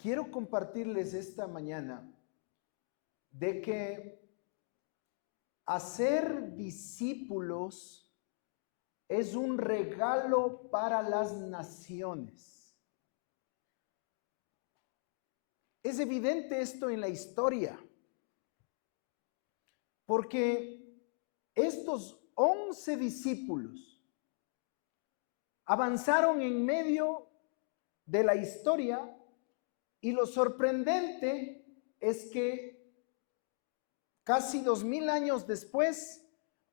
Quiero compartirles esta mañana de que hacer discípulos es un regalo para las naciones. Es evidente esto en la historia, porque estos 11 discípulos avanzaron en medio de la historia. Y lo sorprendente es que casi 2000 años después,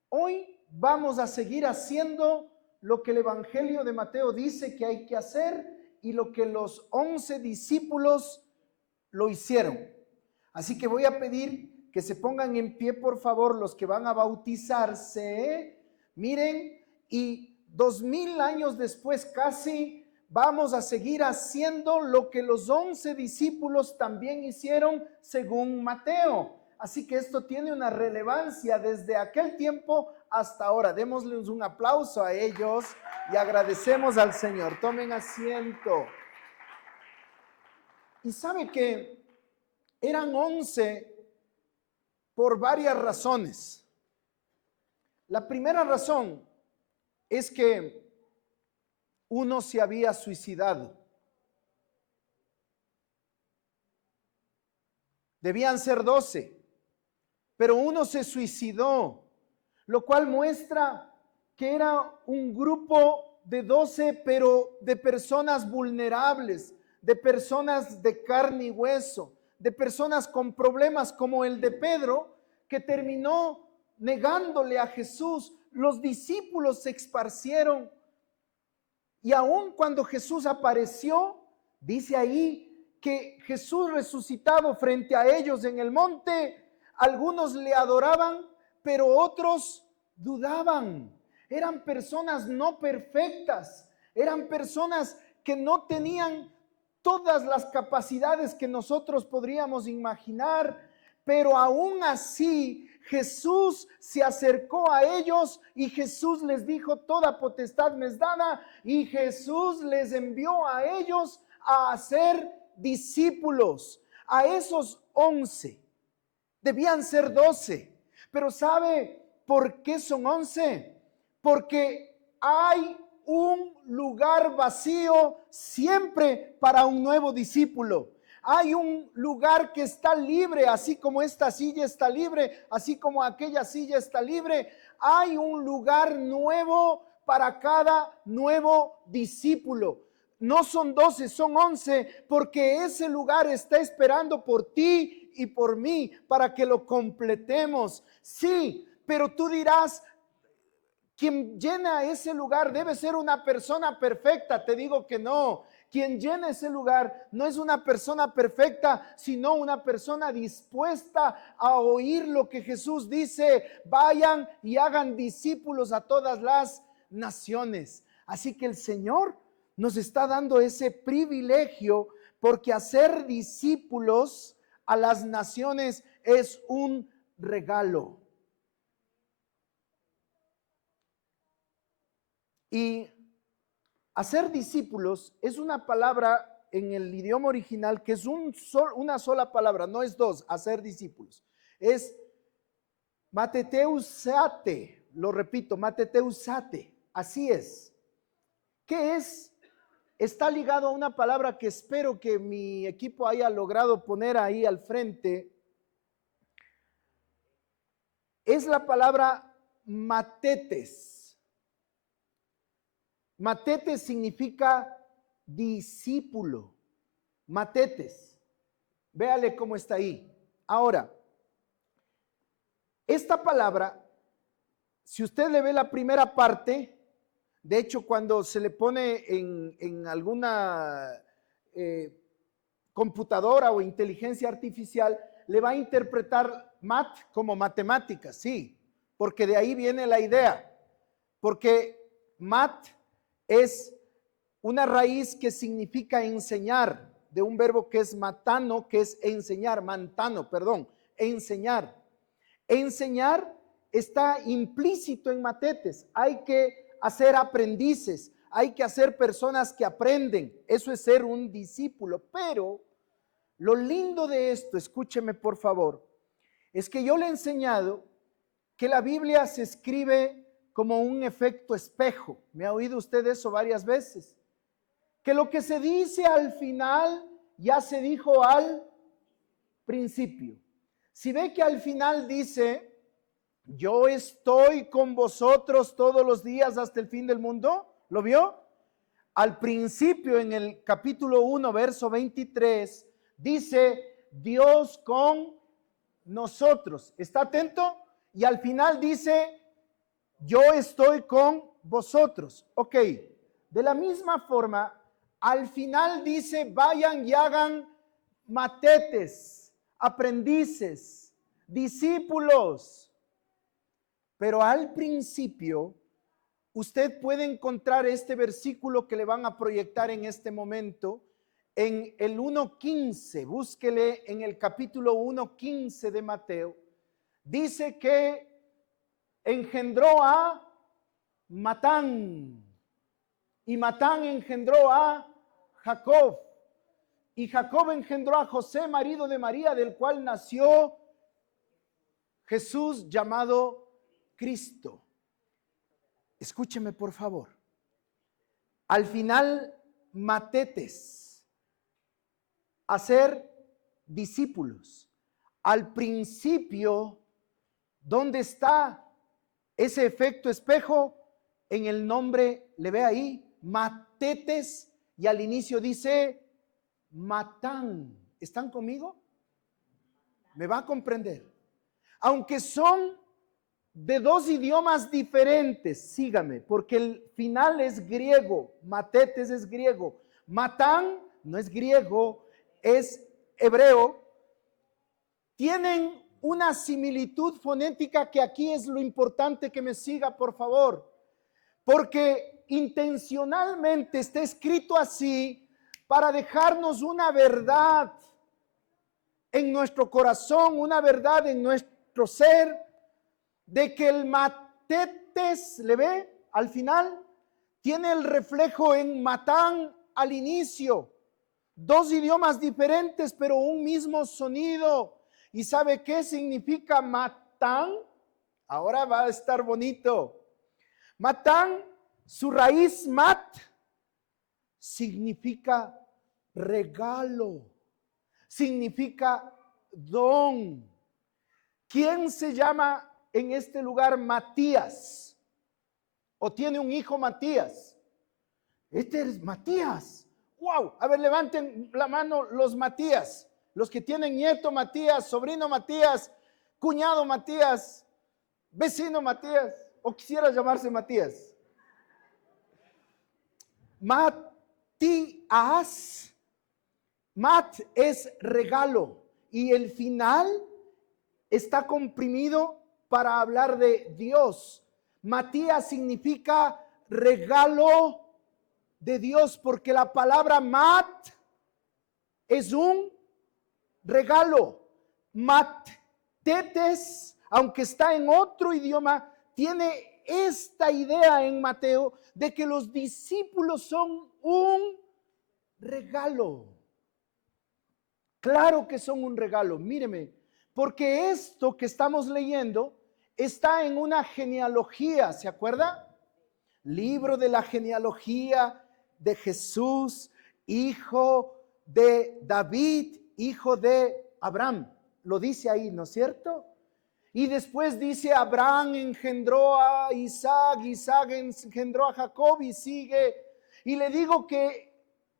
hoy vamos a seguir haciendo lo que el Evangelio de Mateo dice que hay que hacer y lo que los 11 discípulos lo hicieron. Así que voy a pedir que se pongan en pie, por favor, los que van a bautizarse. Miren, y 2000 años después casi vamos a seguir haciendo lo que los 11 discípulos también hicieron según Mateo. Así que esto tiene una relevancia desde aquel tiempo hasta ahora. Démosles un aplauso a ellos y agradecemos al Señor. Tomen asiento. Y sabe que eran 11 por varias razones. La primera razón es que uno se había suicidado. Debían ser 12, pero uno se suicidó, lo cual muestra que era un grupo de 12, pero de personas vulnerables, de personas de carne y hueso, de personas con problemas como el de Pedro, que terminó negándole a Jesús. Los discípulos se esparcieron. Y aun cuando Jesús apareció, dice ahí que Jesús resucitado frente a ellos en el monte, algunos le adoraban, pero otros dudaban. Eran personas no perfectas, eran personas que no tenían todas las capacidades que nosotros podríamos imaginar, pero aún así Jesús se acercó a ellos y Jesús les dijo: toda potestad me es dada, y Jesús les envió a ellos a hacer discípulos. A esos 11 debían ser 12, pero ¿sabe por qué son 11? Porque hay un lugar vacío siempre para un nuevo discípulo. Hay un lugar que está libre, así como esta silla está libre, así como aquella silla está libre. Hay un lugar nuevo para cada nuevo discípulo. No son 12, son 11, porque ese lugar está esperando por ti y por mí para que lo completemos. Sí, pero tú dirás: quien llena ese lugar debe ser una persona perfecta. Te digo que no. Quien llena ese lugar no es una persona perfecta, sino una persona dispuesta a oír lo que Jesús dice: vayan y hagan discípulos a todas las naciones. Así que el Señor nos está dando ese privilegio, porque hacer discípulos a las naciones es un regalo. Y hacer discípulos es una palabra en el idioma original que es una sola palabra, no es dos. Hacer discípulos es mateteusate, lo repito, mateteusate, así es. ¿Qué es? Está ligado a una palabra que espero que mi equipo haya logrado poner ahí al frente. Es la palabra matetes. Matetes significa discípulo. Matetes. Véale cómo está ahí. Ahora, esta palabra, si usted le ve la primera parte, de hecho cuando se le pone en alguna computadora o inteligencia artificial, le va a interpretar mat como matemáticas, sí, porque de ahí viene la idea. Porque mat es una raíz que significa enseñar, de un verbo que es matano, que es enseñar, enseñar. Enseñar está implícito en matetes. Hay que hacer aprendices, hay que hacer personas que aprenden. Eso es ser un discípulo. Pero Lo lindo de esto, escúcheme por favor, es que yo le he enseñado que la Biblia se escribe como un efecto espejo. ¿Me ha oído usted eso varias veces? Que lo que se dice al final ya se dijo al principio. Si ve que al final dice, yo estoy con vosotros todos los días hasta el fin del mundo, ¿lo vio? Al principio, en el capítulo 1, verso 23, dice, Dios con nosotros. ¿Está atento? Y al final dice, yo estoy con vosotros. Ok, de la misma forma, al final dice, vayan y hagan matetes, aprendices, discípulos. Pero al principio, usted puede encontrar este versículo que le van a proyectar en este momento en el 1:15. Búsquele en el capítulo 1:15 de Mateo. Dice que engendró a Matán y Matán engendró a Jacob y Jacob engendró a José, marido de María, del cual nació Jesús llamado Cristo. Escúcheme por favor. Al final, matetes, hacer discípulos. Al principio, ¿dónde está ese efecto espejo? En el nombre, le ve ahí, matetes, y al inicio dice Matán. ¿Están conmigo? ¿Me va a comprender? Aunque son de dos idiomas diferentes, sígame, porque el final es griego, matetes es griego, Matán no es griego, es hebreo. Tienen una similitud fonética que aquí es lo importante que me siga, por favor, porque intencionalmente está escrito así para dejarnos una verdad en nuestro corazón, una verdad en nuestro ser, de que el matetes, ¿le ve? Al final, tiene el reflejo en Matán al inicio. Dos idiomas diferentes, pero un mismo sonido. ¿Y sabe qué significa Matán? Ahora va a estar bonito. Matán, su raíz mat, significa regalo, significa don. ¿Quién se llama en este lugar Matías? ¿O tiene un hijo Matías? Este es Matías. ¡Wow! A ver, levanten la mano los Matías. Los que tienen nieto Matías, sobrino Matías, cuñado Matías, vecino Matías, o quisiera llamarse Matías. Matías. Mat es regalo y el final está comprimido para hablar de Dios. Matías significa regalo de Dios, porque la palabra mat es un regalo. Matetes, aunque está en otro idioma, tiene esta idea en Mateo de que los discípulos son un regalo. Claro que son un regalo, míreme, porque esto que estamos leyendo está en una genealogía, ¿se acuerda? Libro de la genealogía de Jesús, hijo de David, hijo de Abraham. Lo dice ahí, ¿no es cierto? Y después dice, Abraham engendró a Isaac, Isaac engendró a Jacob y sigue. Y le digo que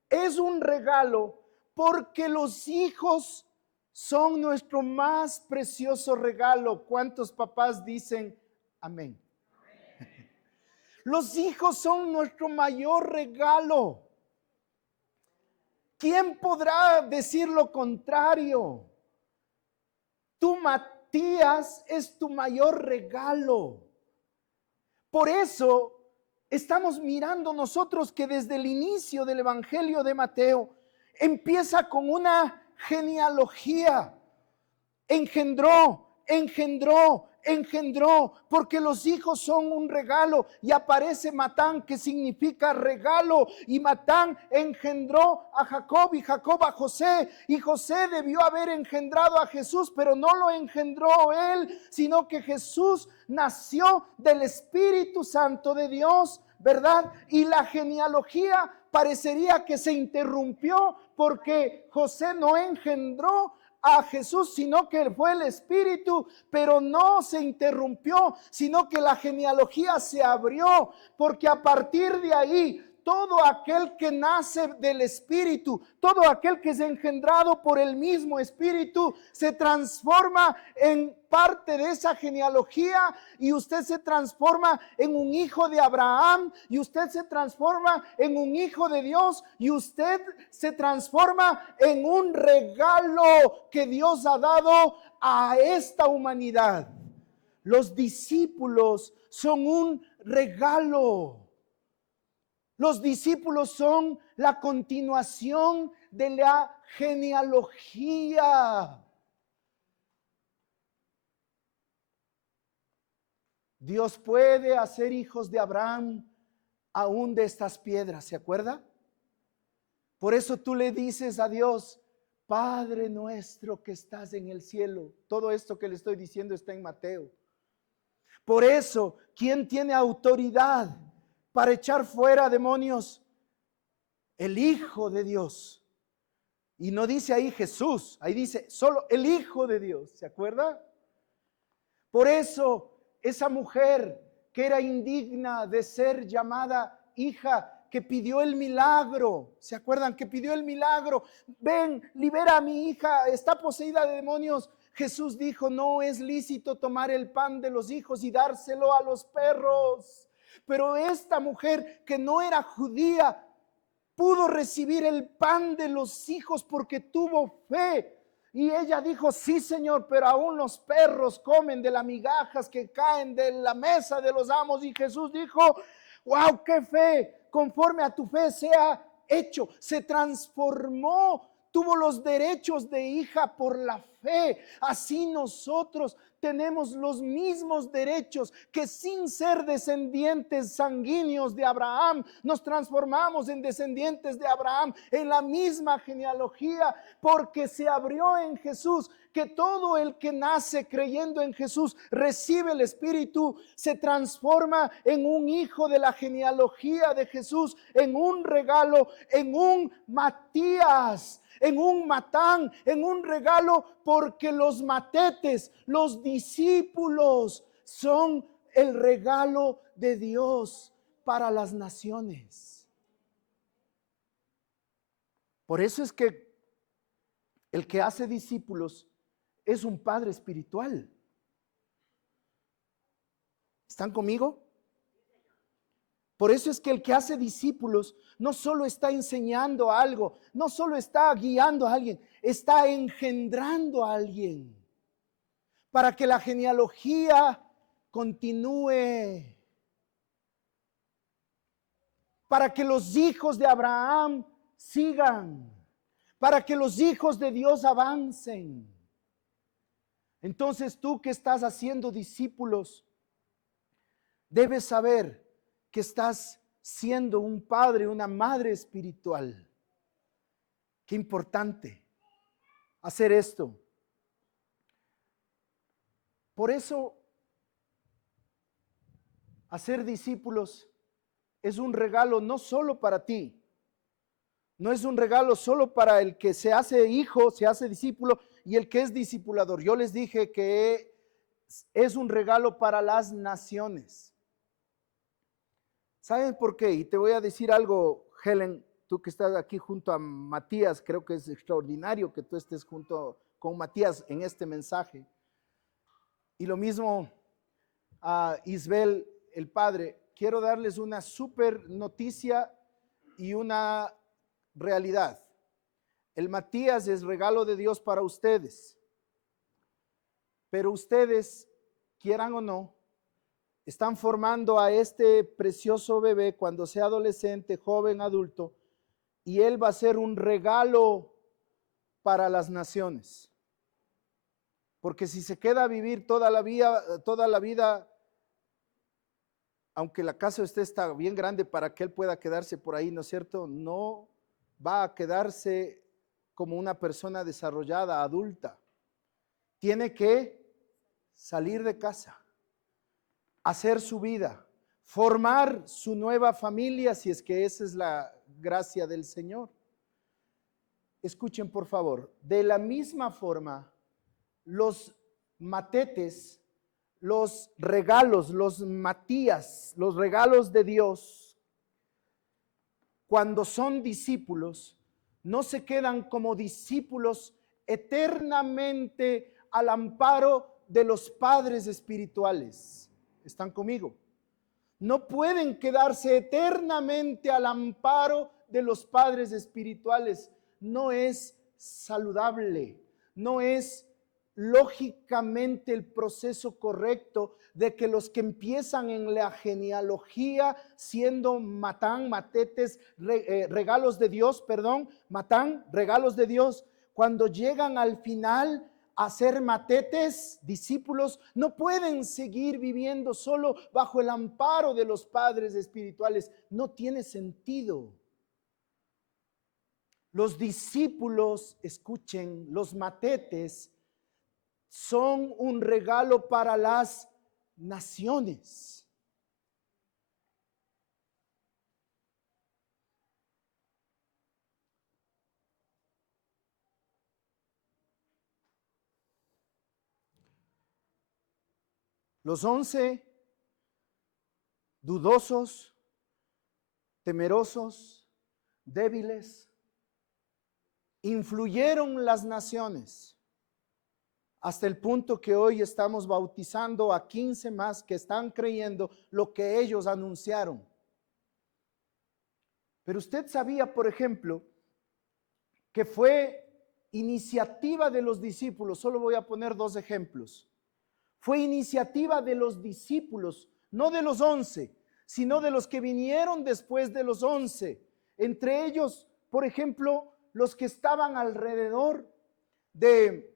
es un regalo porque los hijos son nuestro más precioso regalo. ¿Cuántos papás dicen amén? Los hijos son nuestro mayor regalo. ¿Quién podrá decir lo contrario? Tu Matías es tu mayor regalo. Por eso estamos mirando nosotros que desde el inicio del Evangelio de Mateo empieza con una genealogía. Engendró, engendró, porque los hijos son un regalo. Y aparece Matán, que significa regalo, y Matán engendró a Jacob y Jacob a José, y José debió haber engendrado a Jesús, pero no lo engendró él, sino que Jesús nació del Espíritu Santo de Dios, ¿verdad? Y la genealogía parecería que se interrumpió porque José no engendró a Jesús, sino que fue el Espíritu, pero no se interrumpió, sino que la genealogía se abrió, porque a partir de ahí todo aquel que nace del Espíritu, todo aquel que es engendrado por el mismo Espíritu, se transforma en parte de esa genealogía, y usted se transforma en un hijo de Abraham, y usted se transforma en un hijo de Dios, y usted se transforma en un regalo que Dios ha dado a esta humanidad. Los discípulos son un regalo. Los discípulos son la continuación de la genealogía. Dios puede hacer hijos de Abraham aún de estas piedras, ¿se acuerda? Por eso tú le dices a Dios, Padre nuestro que estás en el cielo. Todo esto que le estoy diciendo está en Mateo. Por eso, ¿quién tiene autoridad para echar fuera demonios? El Hijo de Dios. Y no dice ahí Jesús, ahí dice solo el Hijo de Dios, ¿se acuerda? Por eso esa mujer que era indigna de ser llamada hija, que pidió el milagro, ¿se acuerdan? Que pidió el milagro, ven, libera a mi hija, está poseída de demonios. Jesús dijo, no es lícito tomar el pan de los hijos y dárselo a los perros. Pero esta mujer que no era judía pudo recibir el pan de los hijos porque tuvo fe. Y ella dijo, sí Señor, pero aún los perros comen de las migajas que caen de la mesa de los amos. Y Jesús dijo, wow, qué fe, conforme a tu fe sea hecho. Se transformó, tuvo los derechos de hija por la fe. Así nosotros tenemos los mismos derechos, que sin ser descendientes sanguíneos de Abraham, nos transformamos en descendientes de Abraham, en la misma genealogía, porque se abrió en Jesús, que todo el que nace creyendo en Jesús, recibe el Espíritu, se transforma en un hijo de la genealogía de Jesús, en un regalo, en un Matías, en un Matán, en un regalo, porque los matetes, los discípulos, son el regalo de Dios para las naciones. Por eso es que el que hace discípulos es un padre espiritual. ¿Están conmigo? Por eso es que el que hace discípulos no solo está enseñando algo, no solo está guiando a alguien, está engendrando a alguien para que la genealogía continúe, para que los hijos de Abraham sigan, para que los hijos de Dios avancen. Entonces tú que estás haciendo discípulos, debes saber que estás siendo un padre, una madre espiritual. Qué importante hacer esto. Por eso, hacer discípulos es un regalo no solo para ti, no es un regalo solo para el que se hace hijo, se hace discípulo y el que es discipulador. Yo les dije que es un regalo para las naciones. ¿Saben por qué? Y te voy a decir algo, Helen, tú que estás aquí junto a Matías, creo que es extraordinario que tú estés junto con Matías en este mensaje. Y lo mismo a Isabel, el padre. Quiero darles una súper noticia y una realidad. El Matías es regalo de Dios para ustedes. Pero ustedes, quieran o no, están formando a este precioso bebé cuando sea adolescente, joven, adulto, y él va a ser un regalo para las naciones. Porque si se queda a vivir toda la vida, aunque la casa de usted está bien grande para que él pueda quedarse por ahí, ¿no es cierto? No va a quedarse como una persona desarrollada, adulta. Tiene que salir de casa, hacer su vida, formar su nueva familia, si es que esa es la gracia del Señor. Escuchen por favor, de la misma forma, los matetes, los regalos, los matías, los regalos de Dios, cuando son discípulos, no se quedan como discípulos eternamente al amparo de los padres espirituales. ¿Están conmigo? No pueden quedarse eternamente al amparo de los padres espirituales. No es saludable, no es lógicamente el proceso correcto de que los que empiezan en la genealogía siendo regalos de Dios, regalos de Dios, cuando llegan al final a ser matetes, discípulos, no pueden seguir viviendo solo bajo el amparo de los padres espirituales. No tiene sentido. Los discípulos, escuchen, los matetes son un regalo para las naciones. Los 11 dudosos, temerosos, débiles, influyeron las naciones hasta el punto que hoy estamos bautizando a 15 más que están creyendo lo que ellos anunciaron. Pero usted sabía, por ejemplo, que fue iniciativa de los discípulos. Solo voy a poner 2 ejemplos. Fue iniciativa de los discípulos, no de los 11, sino de los que vinieron después de los 11. Entre ellos, por ejemplo, los que estaban alrededor de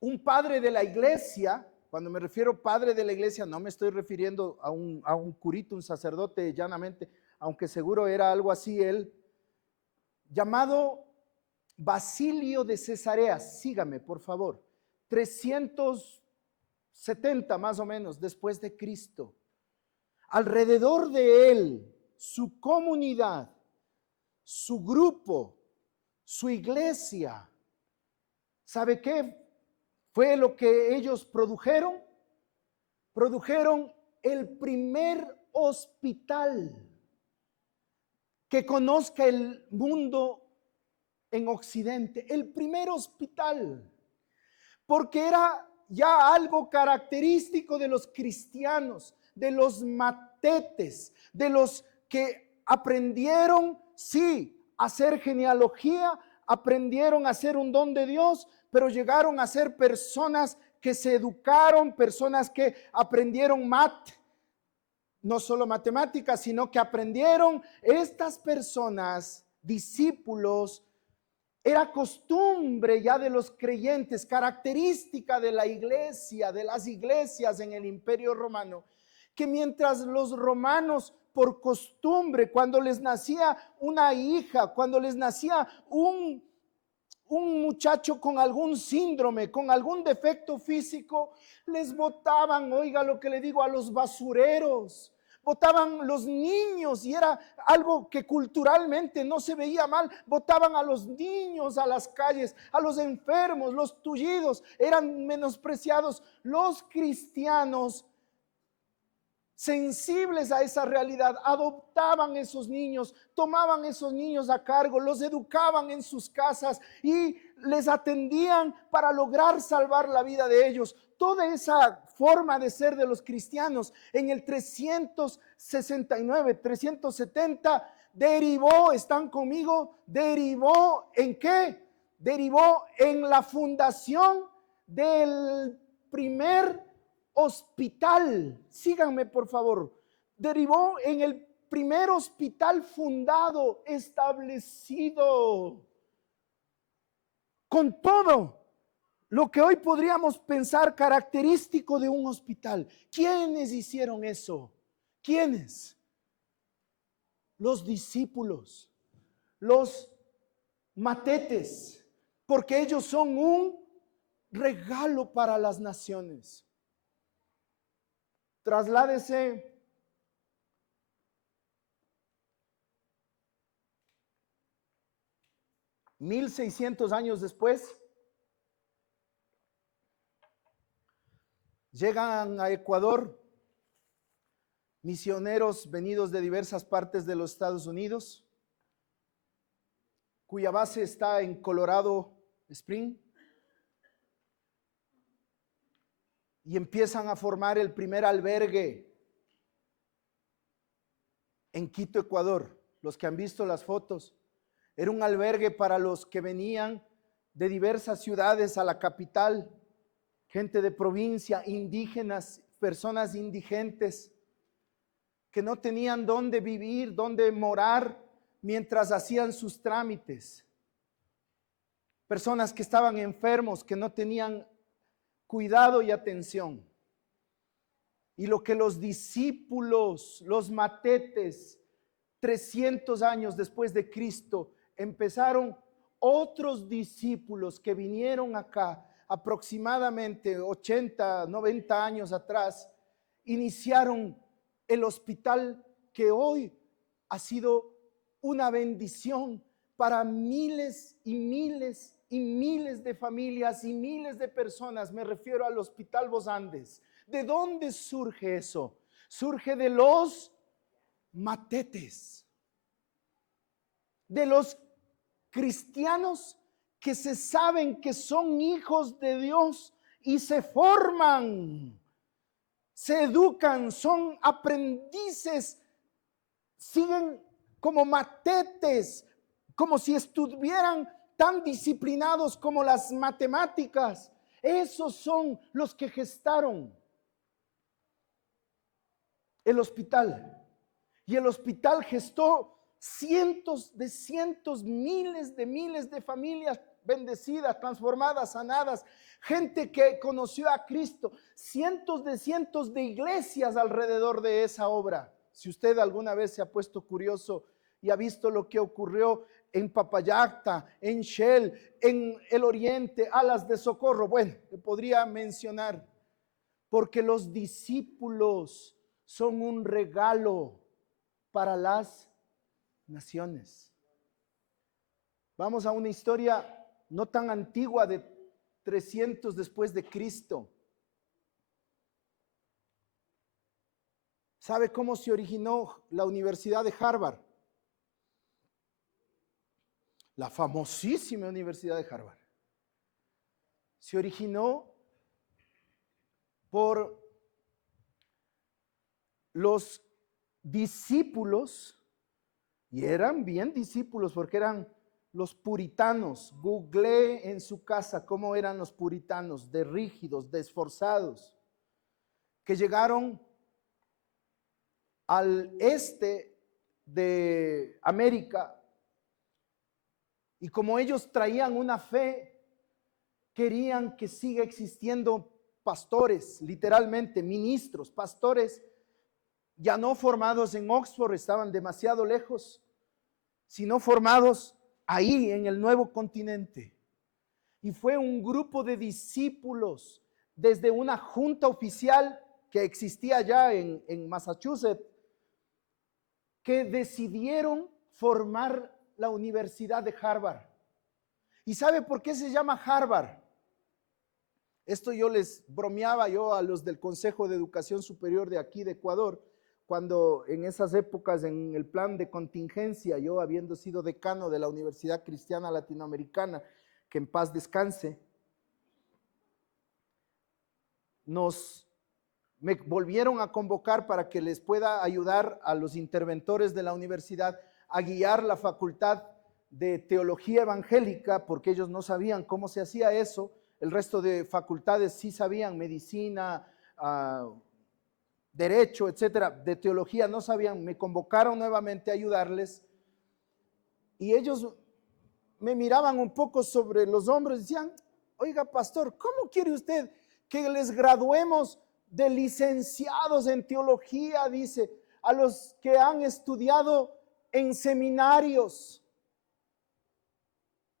un padre de la iglesia. Cuando me refiero padre de la iglesia, no me estoy refiriendo a un curito, un sacerdote llanamente, aunque seguro era algo así él, llamado Basilio de Cesarea. Sígame, por favor. 370 más o menos después de Cristo. Alrededor de él, su comunidad, su grupo, su iglesia. ¿Sabe qué fue lo que ellos produjeron? Produjeron el primer hospital que conozca el mundo en Occidente, el primer hospital, porque era ya algo característico de los cristianos, de los matetes, de los que aprendieron, sí, a hacer genealogía, aprendieron a hacer un don de Dios, pero llegaron a ser personas que se educaron, personas que aprendieron no solo matemáticas, sino que aprendieron. Estas personas, discípulos, era costumbre ya de los creyentes, característica de la iglesia, de las iglesias en el Imperio Romano, que mientras los romanos por costumbre, cuando les nacía una hija, cuando les nacía un muchacho con algún síndrome, con algún defecto físico, les botaban, oiga lo que le digo, a los basureros. Botaban los niños, y era algo que culturalmente no se veía mal. Botaban a los niños a las calles, a los enfermos, los tullidos, eran menospreciados. Los cristianos, sensibles a esa realidad, adoptaban esos niños, tomaban esos niños a cargo, los educaban en sus casas y les atendían para lograr salvar la vida de ellos. Toda esa forma de ser de los cristianos en el 369, 370 derivó, ¿están conmigo? ¿Derivó en qué? Derivó en la fundación del primer hospital. Síganme, por favor. Derivó en el primer hospital fundado, establecido, con todo lo que hoy podríamos pensar característico de un hospital. ¿Quiénes hicieron eso? ¿Quiénes? Los discípulos, los matetes, porque ellos son un regalo para las naciones. Trasládese 1600 años después. Llegan a Ecuador misioneros venidos de diversas partes de los Estados Unidos, cuya base está en Colorado Spring, y empiezan a formar el primer albergue en Quito, Ecuador. Los que han visto las fotos, era un albergue para los que venían de diversas ciudades a la capital, gente de provincia, indígenas, personas indigentes, que no tenían dónde vivir, dónde morar mientras hacían sus trámites. Personas que estaban enfermos, que no tenían cuidado y atención. Y lo que los discípulos, los matetes, 300 años después de Cristo, empezaron otros discípulos que vinieron acá aproximadamente 80, 90 años atrás, iniciaron el hospital que hoy ha sido una bendición para miles y miles y miles de familias y miles de personas. Me refiero al Hospital Los Andes. ¿De dónde surge eso? Surge de los matetes, de los cristianos que se saben que son hijos de Dios y se forman, se educan, son aprendices, siguen como matetes, como si estuvieran tan disciplinados como las matemáticas. Esos son los que gestaron el hospital. Y el hospital gestó cientos, miles de familias bendecidas, transformadas, sanadas, gente que conoció a Cristo, cientos de iglesias alrededor de esa obra. Si usted alguna vez se ha puesto curioso y ha visto lo que ocurrió en Papayacta, en Shell, en el Oriente, Alas de Socorro, bueno, le podría mencionar, porque los discípulos son un regalo para las naciones. Vamos a una historia no tan antigua, de 300 después de Cristo. ¿Sabe cómo se originó la Universidad de Harvard? La famosísima Universidad de Harvard. Se originó por los discípulos, y eran bien discípulos porque eran los puritanos. Googleé en su casa cómo eran los puritanos, de rígidos, de esforzados, que llegaron al este de América, y como ellos traían una fe, querían que siga existiendo pastores, literalmente ministros, pastores, ya no formados en Oxford, estaban demasiado lejos, sino formados ahí en el nuevo continente. Y fue un grupo de discípulos desde una junta oficial que existía ya en Massachusetts, que decidieron formar la Universidad de Harvard. ¿Y sabe por qué se llama Harvard? Esto yo les bromeaba yo a los del Consejo de Educación Superior de aquí de Ecuador, cuando en esas épocas, en el plan de contingencia, yo habiendo sido decano de la Universidad Cristiana Latinoamericana, que en paz descanse, me volvieron a convocar para que les pueda ayudar a los interventores de la universidad a guiar la facultad de teología evangélica, porque ellos no sabían cómo se hacía eso. El resto de facultades sí sabían, medicina, derecho, etcétera. De teología no sabían. Me convocaron nuevamente a ayudarles, y ellos me miraban un poco sobre los hombros y decían: Oiga, pastor, ¿cómo quiere usted que les graduemos de licenciados en teología? Dice, a los que han estudiado en seminarios.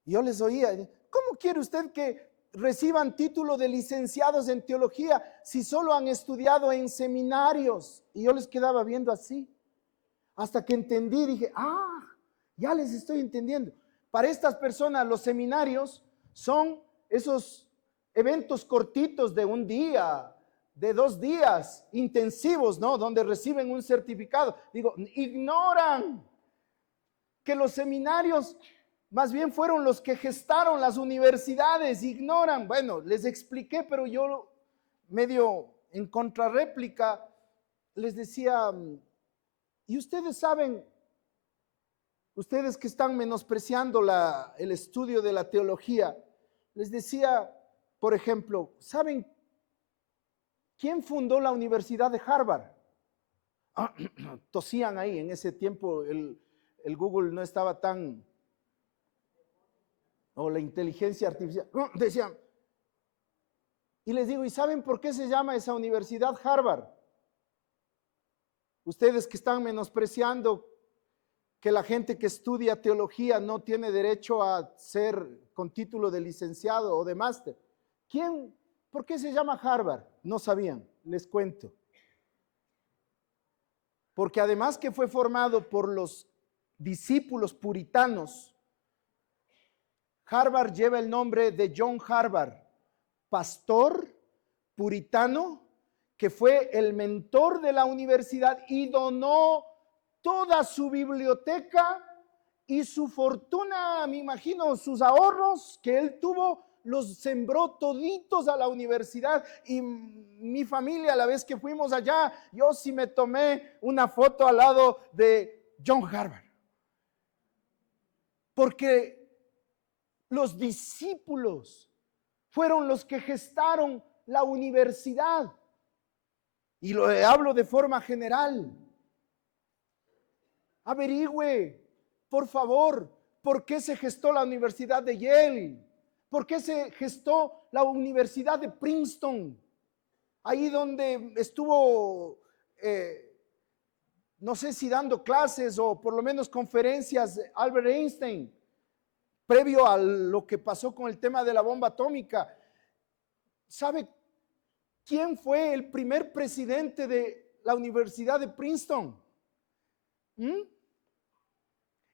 Yo les oía, ¿cómo quiere usted que reciban título de licenciados en teología si solo han estudiado en seminarios? Y yo les quedaba viendo así, hasta que entendí, dije, ya les estoy entendiendo. Para estas personas los seminarios son esos eventos cortitos de un día, de 2 días, intensivos, ¿no? Donde reciben un certificado. Digo, ignoran que los seminarios más bien fueron los que gestaron las universidades, ignoran. Bueno, les expliqué, pero yo medio en contrarréplica les decía, y ustedes saben, ustedes que están menospreciando el estudio de la teología, les decía, por ejemplo, ¿saben quién fundó la Universidad de Harvard? Tosían ahí, en ese tiempo el Google no estaba tan, o la inteligencia artificial, decían, y les digo, ¿y saben por qué se llama esa universidad Harvard? Ustedes que están menospreciando que la gente que estudia teología no tiene derecho a ser con título de licenciado o de máster. ¿Por qué se llama Harvard? No sabían, les cuento. Porque además que fue formado por los discípulos puritanos, Harvard lleva el nombre de John Harvard, pastor puritano, que fue el mentor de la universidad y donó toda su biblioteca y su fortuna, me imagino, sus ahorros que él tuvo, los sembró toditos a la universidad. Y mi familia, a la vez que fuimos allá, yo sí me tomé una foto al lado de John Harvard. Porque los discípulos fueron los que gestaron la universidad. Y lo hablo de forma general. Averigüe, por favor, por qué se gestó la Universidad de Yale, por qué se gestó la Universidad de Princeton, ahí donde estuvo, no sé si dando clases o por lo menos conferencias, Albert Einstein, previo a lo que pasó con el tema de la bomba atómica. ¿Sabe quién fue el primer presidente de la Universidad de Princeton?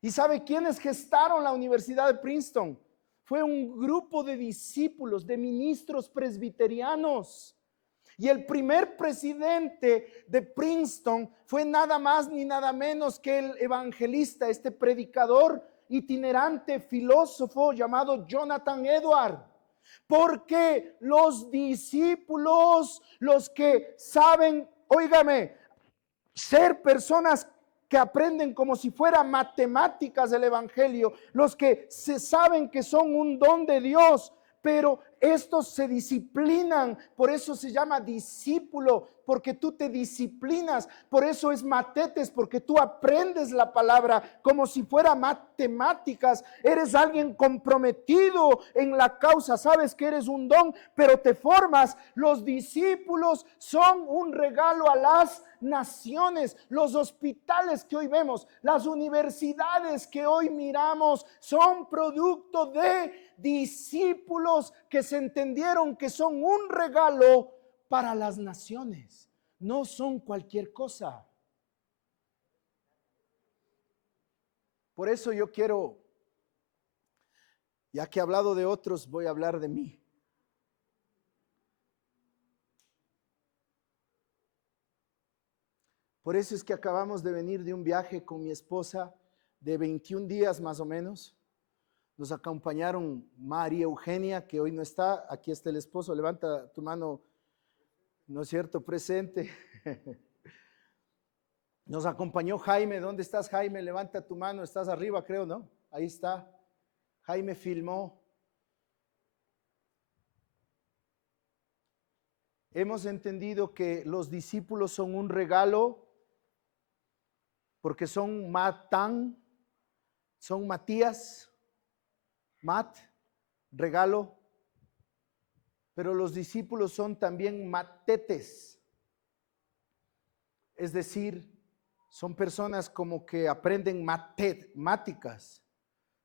¿Y sabe quiénes gestaron la Universidad de Princeton? Fue un grupo de discípulos, de ministros presbiterianos. Y el primer presidente de Princeton fue nada más ni nada menos que el evangelista, este predicador itinerante, filósofo llamado Jonathan Edwards. Porque los discípulos, los que saben, óigame, ser personas que aprenden como si fuera matemáticas del evangelio, los que se saben que son un don de Dios, pero estos se disciplinan, por eso se llama discípulo, porque tú te disciplinas, por eso es matetes, porque tú aprendes la palabra como si fuera matemáticas, eres alguien comprometido en la causa, sabes que eres un don, pero te formas. Los discípulos son un regalo a las naciones. Los hospitales que hoy vemos, las universidades que hoy miramos, son producto de discípulos que se entendieron que son un regalo para las naciones, no son cualquier cosa. Por eso yo quiero, ya que he hablado de otros, voy a hablar de mí. Por eso es que acabamos de venir de un viaje con mi esposa de 21 días más o menos. Nos acompañaron María Eugenia, que hoy no está. Aquí está el esposo. Levanta tu mano, ¿no es cierto? Presente. Nos acompañó Jaime. ¿Dónde estás, Jaime? Levanta tu mano. Estás arriba, creo, ¿no? Ahí está. Jaime filmó. Hemos entendido que los discípulos son un regalo porque son Matán, son Matías, Mat, regalo, pero los discípulos son también matetes. Es decir, son personas como que aprenden matemáticas.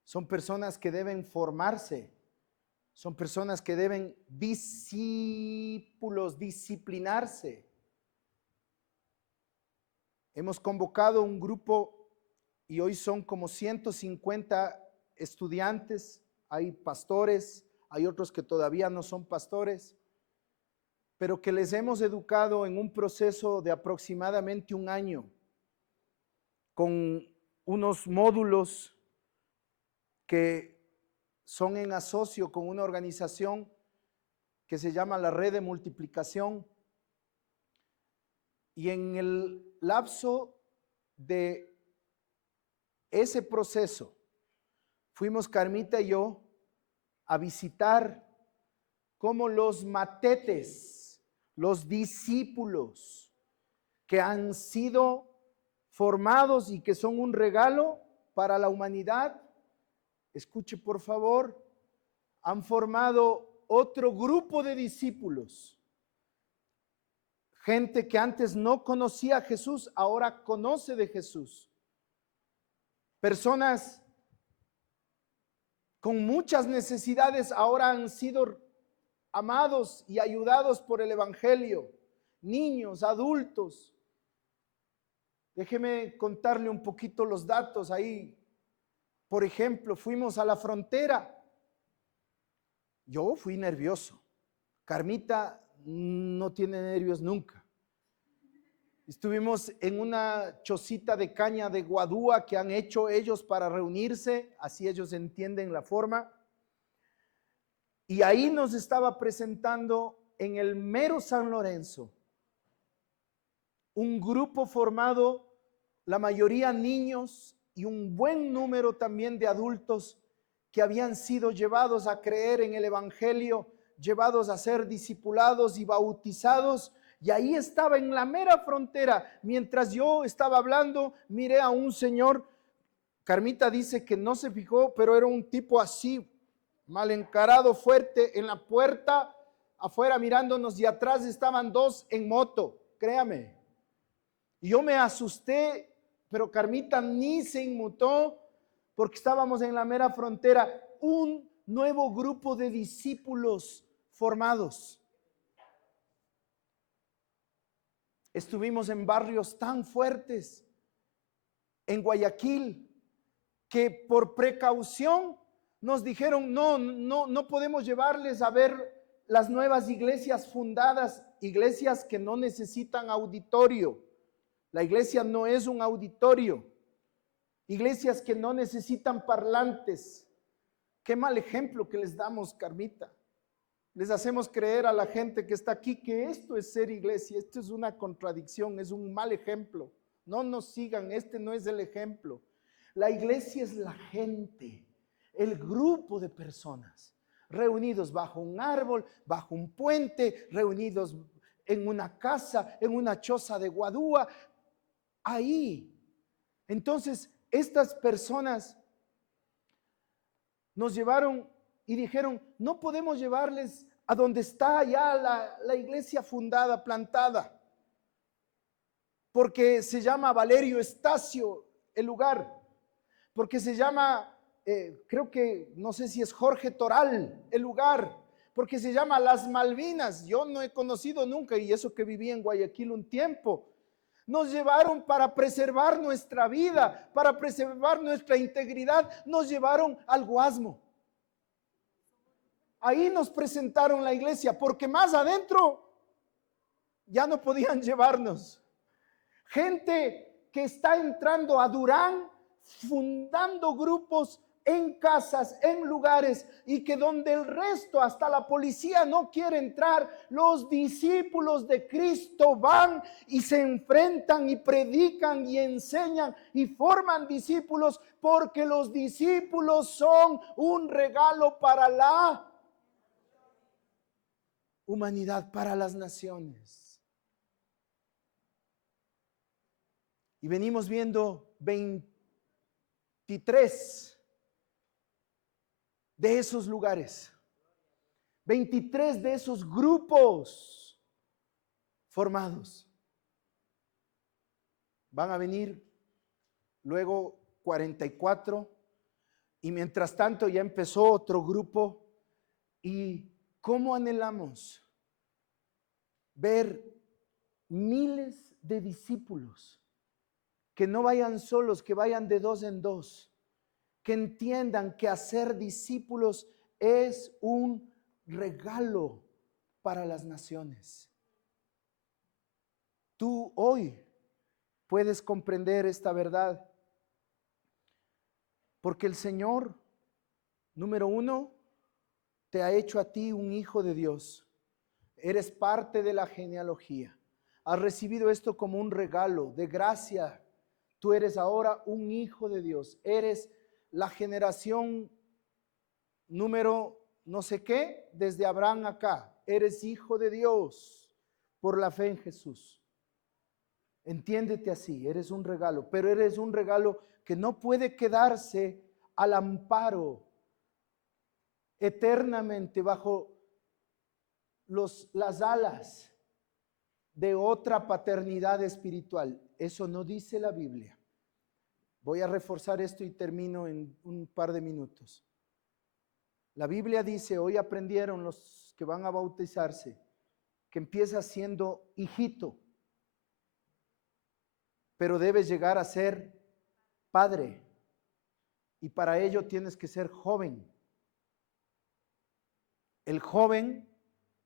Son personas que deben formarse. Son personas que deben disciplinarse. Hemos convocado un grupo y hoy son como 150 estudiantes. Hay pastores, hay otros que todavía no son pastores, pero que les hemos educado en un proceso de aproximadamente un año, con unos módulos que son en asocio con una organización que se llama la Red de Multiplicación. Y en el lapso de ese proceso, fuimos Carmita y yo a visitar cómo los matetes, los discípulos que han sido formados y que son un regalo para la humanidad, escuche por favor, han formado otro grupo de discípulos. Gente que antes no conocía a Jesús, ahora conoce de Jesús. Personas con muchas necesidades ahora han sido amados y ayudados por el Evangelio. Niños, adultos. Déjeme contarle un poquito los datos ahí. Por ejemplo, fuimos a la frontera. Yo fui nervioso. Carmita no tiene nervios nunca. Estuvimos en una chocita de caña de guadúa que han hecho ellos para reunirse, así ellos entienden la forma. Y ahí nos estaba presentando en el mero San Lorenzo un grupo formado, la mayoría niños y un buen número también de adultos que habían sido llevados a creer en el Evangelio, llevados a ser discipulados y bautizados. Y ahí estaba en la mera frontera. Mientras yo estaba hablando, miré a un señor. Carmita dice que no se fijó, pero era un tipo así, mal encarado, fuerte, en la puerta, afuera mirándonos, y atrás estaban dos en moto, créame. Y yo me asusté, pero Carmita ni se inmutó, porque estábamos en la mera frontera. Un nuevo grupo de discípulos formados. Estuvimos en barrios tan fuertes, en Guayaquil, que por precaución nos dijeron, no podemos llevarles a ver las nuevas iglesias fundadas, iglesias que no necesitan auditorio. La iglesia no es un auditorio. Iglesias que no necesitan parlantes. Qué mal ejemplo que les damos, Carmita. Les hacemos creer a la gente que está aquí que esto es ser iglesia. Esto es una contradicción, es un mal ejemplo. No nos sigan, este no es el ejemplo. La iglesia es la gente, el grupo de personas reunidos bajo un árbol, bajo un puente, reunidos en una casa, en una choza de guadúa, ahí. Entonces, estas personas nos llevaron y dijeron, no podemos llevarles a donde está ya la iglesia fundada, plantada, porque se llama Valerio Estacio el lugar, porque se llama, creo que, no sé si es Jorge Toral el lugar, porque se llama Las Malvinas. Yo no he conocido nunca, y eso que viví en Guayaquil un tiempo. Nos llevaron para preservar nuestra vida, para preservar nuestra integridad, nos llevaron al Guasmo. Ahí nos presentaron la iglesia, porque más adentro ya no podían llevarnos. Gente que está entrando a Durán, fundando grupos en casas, en lugares, y que donde el resto, hasta la policía, no quiere entrar, los discípulos de Cristo van y se enfrentan y predican y enseñan y forman discípulos, porque los discípulos son un regalo para la humanidad, para las naciones. Y venimos viendo 23 de esos lugares. 23 de esos grupos formados. Van a venir luego 44 y mientras tanto ya empezó otro grupo. Y cómo anhelamos ver miles de discípulos que no vayan solos, que vayan de dos en dos, que entiendan que hacer discípulos es un regalo para las naciones. Tú hoy puedes comprender esta verdad porque el Señor, número uno, te ha hecho a ti un hijo de Dios. Eres parte de la genealogía. Has recibido esto como un regalo de gracia. Tú eres ahora un hijo de Dios. Eres la generación número no sé qué, desde Abraham acá. Eres hijo de Dios por la fe en Jesús. Entiéndete así, eres un regalo, pero eres un regalo que no puede quedarse al amparo eternamente bajo las alas de otra paternidad espiritual. Eso no dice la Biblia. Voy a reforzar esto y termino en un par de minutos. La Biblia dice, hoy aprendieron los que van a bautizarse, que empieza siendo hijito, pero debes llegar a ser padre. Y para ello tienes que ser joven. El joven,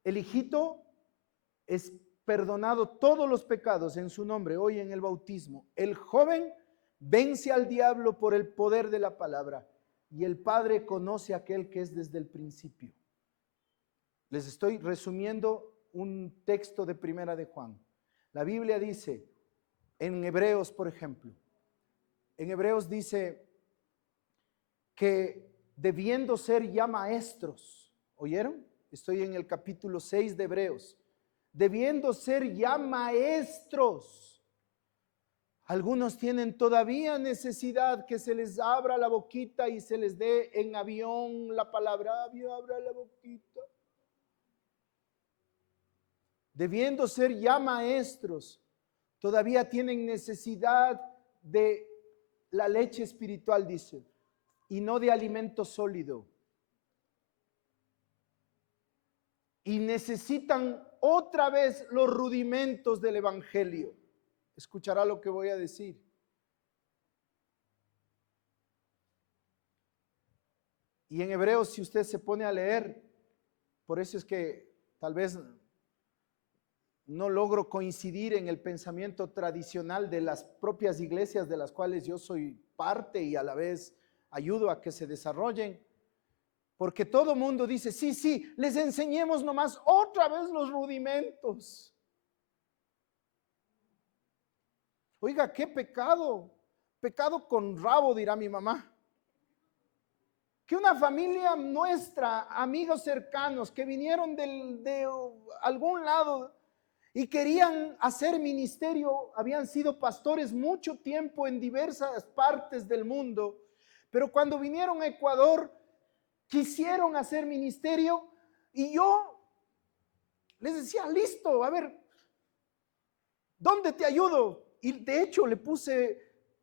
el hijito, es perdonado todos los pecados en su nombre, hoy en el bautismo. El joven vence al diablo por el poder de la palabra. Y el Padre conoce a aquel que es desde el principio. Les estoy resumiendo un texto de Primera de Juan. La Biblia dice, en Hebreos, por ejemplo, en Hebreos dice que debiendo ser ya maestros, ¿oyeron? Estoy en el capítulo 6 de Hebreos. Debiendo ser ya maestros. Algunos tienen todavía necesidad que se les abra la boquita y se les dé en avión la palabra, abra la boquita. Debiendo ser ya maestros, todavía tienen necesidad de la leche espiritual, dice, y no de alimento sólido. Y necesitan otra vez los rudimentos del evangelio. Escuchará lo que voy a decir. Y en Hebreos, si usted se pone a leer, por eso es que tal vez no logro coincidir en el pensamiento tradicional de las propias iglesias de las cuales yo soy parte y a la vez ayudo a que se desarrollen. Porque todo mundo dice, sí, les enseñemos nomás otra vez los rudimentos. Oiga, qué pecado, pecado con rabo, dirá mi mamá. Que una familia nuestra, amigos cercanos que vinieron de algún lado y querían hacer ministerio, habían sido pastores mucho tiempo en diversas partes del mundo, pero cuando vinieron a Ecuador quisieron hacer ministerio y yo les decía, listo, a ver, ¿dónde te ayudo? Y de hecho le puse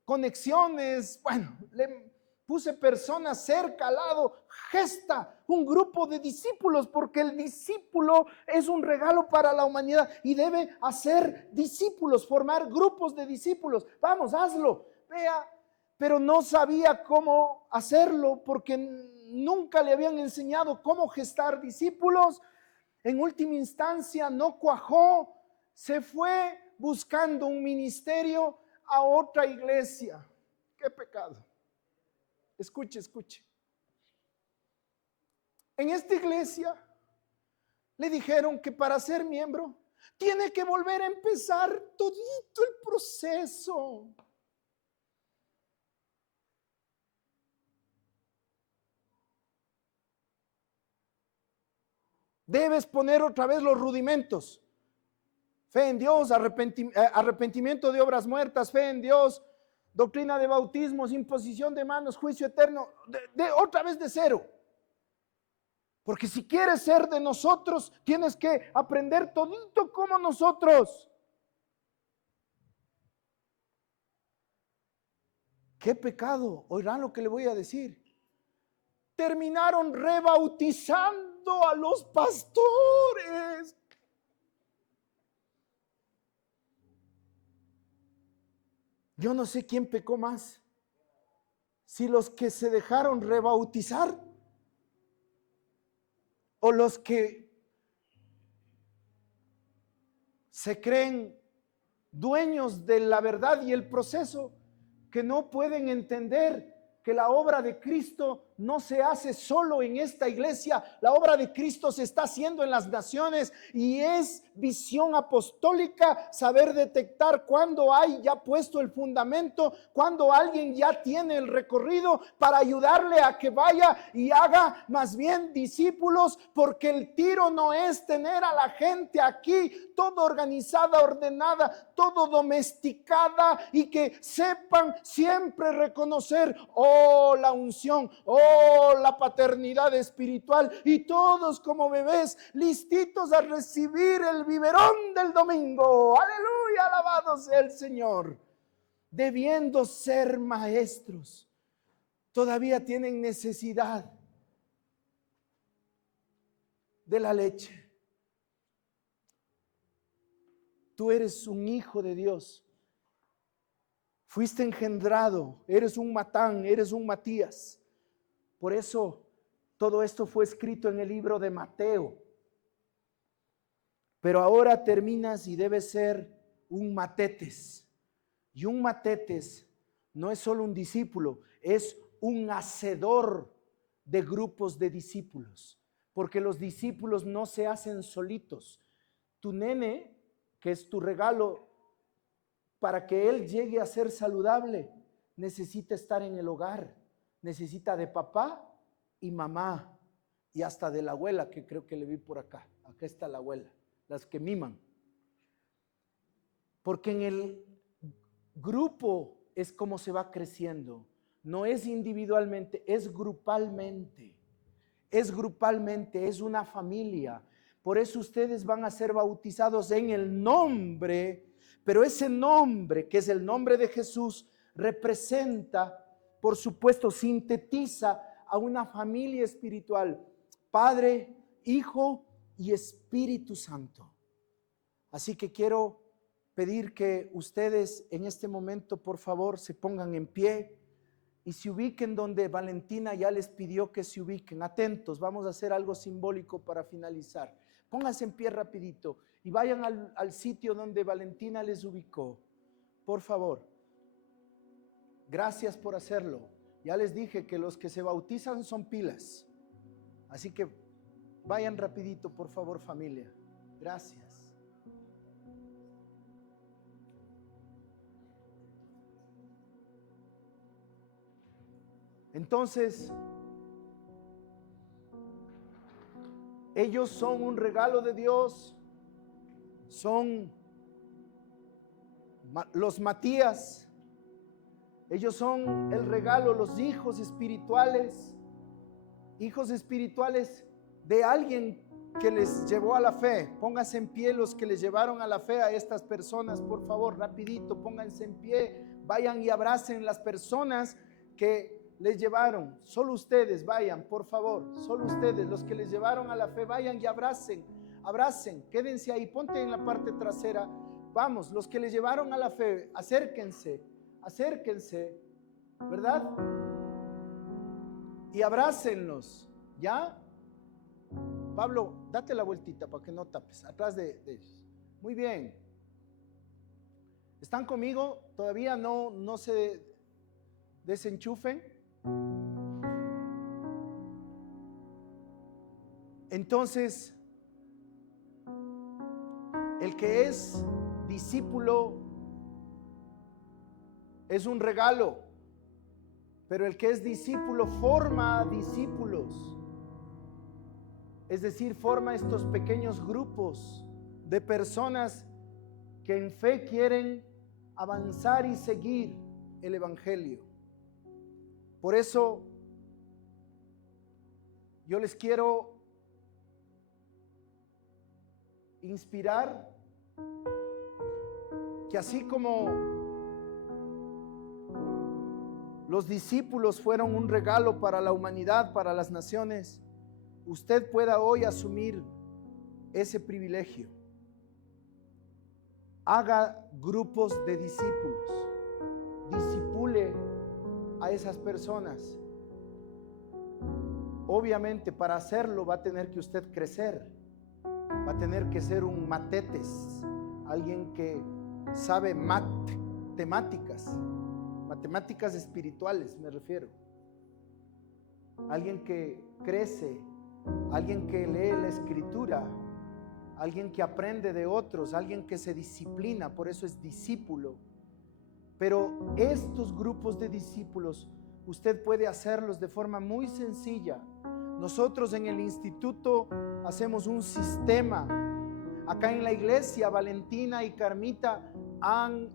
conexiones, bueno, le puse personas cerca, al lado, gesta un grupo de discípulos, porque el discípulo es un regalo para la humanidad y debe hacer discípulos, formar grupos de discípulos. Vamos, hazlo, vea, pero no sabía cómo hacerlo porque nunca le habían enseñado cómo gestar discípulos. En última instancia no cuajó, se fue buscando un ministerio a otra iglesia. ¡Qué pecado! Escuche. En esta iglesia le dijeron que para ser miembro tiene que volver a empezar todito el proceso. Debes poner otra vez los rudimentos. Fe en Dios, arrepentimiento de obras muertas, fe en Dios, doctrina de bautismos, imposición de manos, juicio eterno, otra vez de cero. Porque si quieres ser de nosotros, tienes que aprender todito como nosotros. ¿Qué pecado? Oirán lo que le voy a decir. Terminaron rebautizando a los pastores. Yo no sé quién pecó más. Si los que se dejaron rebautizar o los que se creen dueños de la verdad y el proceso, que no pueden entender que la obra de Cristo no se hace solo en esta iglesia. La obra de Cristo se está haciendo en las naciones y es visión apostólica saber detectar cuando hay ya puesto el fundamento, cuando alguien ya tiene el recorrido, para ayudarle a que vaya y haga más bien discípulos, porque el tiro no es tener a la gente aquí todo organizada, ordenada, todo domesticada, y que sepan siempre reconocer, oh, la unción, oh, la paternidad espiritual, y todos como bebés listitos a recibir el biberón del domingo. Aleluya, alabado sea el Señor. Debiendo ser maestros, todavía tienen necesidad de la leche. Tú eres un hijo de Dios. Fuiste engendrado, eres un Matán, eres un Matías. Por eso todo esto fue escrito en el libro de Mateo. Pero ahora terminas y debes ser un Matetes. Y un Matetes no es solo un discípulo, es un hacedor de grupos de discípulos. Porque los discípulos no se hacen solitos. Tu nene, que es tu regalo para que él llegue a ser saludable, necesita estar en el hogar. Necesita de papá y mamá, y hasta de la abuela, que creo que le vi por acá. Acá está la abuela, las que miman. Porque en el grupo es como se va creciendo. No es individualmente, es grupalmente. Es grupalmente, es una familia. Por eso ustedes van a ser bautizados en el nombre, pero ese nombre, que es el nombre de Jesús, representa, por supuesto, sintetiza a una familia espiritual: Padre, Hijo y Espíritu Santo. Así que quiero pedir que ustedes en este momento, por favor, se pongan en pie y se ubiquen donde Valentina ya les pidió que se ubiquen. Atentos, vamos a hacer algo simbólico para finalizar. Pónganse en pie rapidito y vayan al sitio donde Valentina les ubicó. Por favor. Gracias por hacerlo. Ya les dije que los que se bautizan son pilas. Así que vayan rapidito, por favor, familia. Gracias. Entonces, ellos son un regalo de Dios. Son los Matías. Ellos son el regalo, los hijos espirituales de alguien que les llevó a la fe. Pónganse en pie los que les llevaron a la fe a estas personas, por favor, rapidito, pónganse en pie, vayan y abracen las personas que les llevaron. Solo ustedes vayan, por favor, solo ustedes, los que les llevaron a la fe, vayan y abracen, quédense ahí, ponte en la parte trasera. Vamos, los que les llevaron a la fe, acérquense, ¿verdad? Y abrácenlos, ¿ya? Pablo, date la vueltita para que no tapes, atrás de ellos. Muy bien. ¿Están conmigo? Todavía no se desenchufen. Entonces, el que es discípulo es un regalo, pero el que es discípulo forma discípulos. Es decir, forma estos pequeños grupos de personas que en fe quieren avanzar y seguir el Evangelio. Por eso yo les quiero inspirar que así como los discípulos fueron un regalo para la humanidad, para las naciones, usted pueda hoy asumir ese privilegio. Haga grupos de discípulos, discipule a esas personas. Obviamente para hacerlo va a tener que usted crecer, va a tener que ser un matetes, alguien que sabe matemáticas espirituales me refiero, alguien que crece, alguien que lee la escritura, alguien que aprende de otros, alguien que se disciplina, por eso es discípulo. Pero estos grupos de discípulos usted puede hacerlos de forma muy sencilla. Nosotros en el instituto hacemos un sistema. Acá en la iglesia, Valentina y Carmita han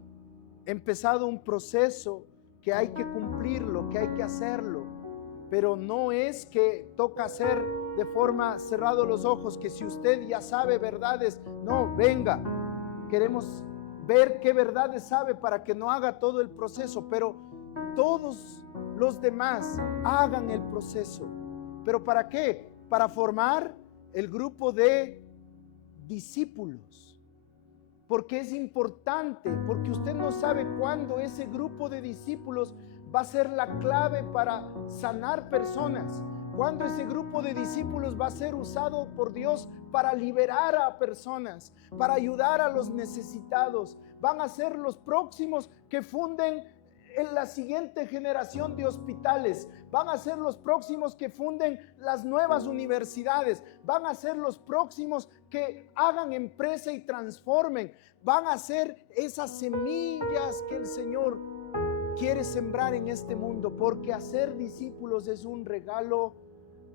empezado un proceso que hay que cumplirlo, que hay que hacerlo. Pero no es que toca hacer de forma cerrado los ojos, que si usted ya sabe verdades, no, venga, queremos ver qué verdades sabe para que no haga todo el proceso, pero todos los demás hagan el proceso. ¿Pero para qué? Para formar el grupo de discípulos. Porque es importante, porque usted no sabe cuándo ese grupo de discípulos va a ser la clave para sanar personas, cuándo ese grupo de discípulos va a ser usado por Dios para liberar a personas, para ayudar a los necesitados. Van a ser los próximos que funden en la siguiente generación de hospitales, van a ser los próximos que funden las nuevas universidades, van a ser los próximos que hagan empresa y transformen, van a ser esas semillas que el Señor quiere sembrar en este mundo, porque hacer discípulos es un regalo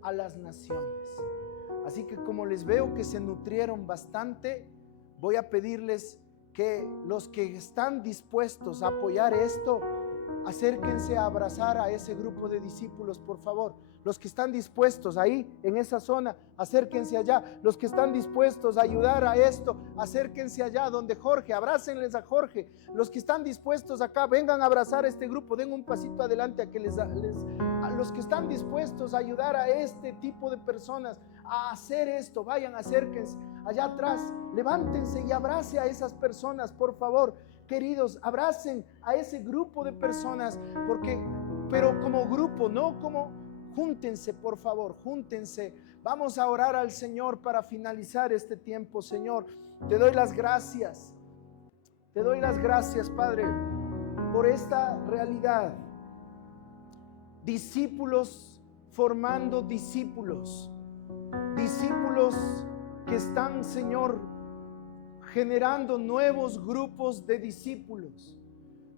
a las naciones. Así que como les veo que se nutrieron bastante, voy a pedirles que los que están dispuestos a apoyar esto, acérquense a abrazar a ese grupo de discípulos, por favor. Los que están dispuestos ahí en esa zona, acérquense allá. Los que están dispuestos a ayudar a esto, acérquense allá donde Jorge, abrácenles a Jorge. Los que están dispuestos acá, vengan a abrazar a este grupo, den un pasito adelante a los que están dispuestos a ayudar a este tipo de personas a hacer esto, vayan, acérquense allá atrás, levántense y abrace a esas personas, por favor. Queridos, abracen a ese grupo de personas, pero como grupo, no como, júntense, por favor, júntense. Vamos a orar al Señor para finalizar este tiempo. Señor, te doy las gracias, Padre, por esta realidad. Discípulos formando discípulos, discípulos que están, Señor, generando nuevos grupos de discípulos.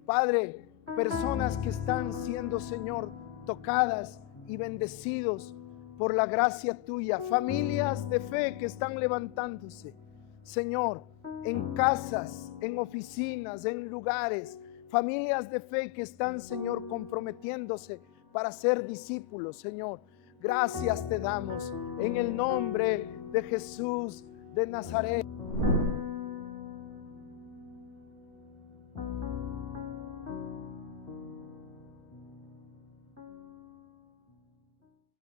Padre, personas que están siendo, Señor, tocadas y bendecidos por la gracia tuya. Familias de fe que están levantándose, Señor, en casas, en oficinas, en lugares. Familias de fe que están, Señor, comprometiéndose para ser discípulos, Señor. Gracias te damos en el nombre de Jesús de Nazaret.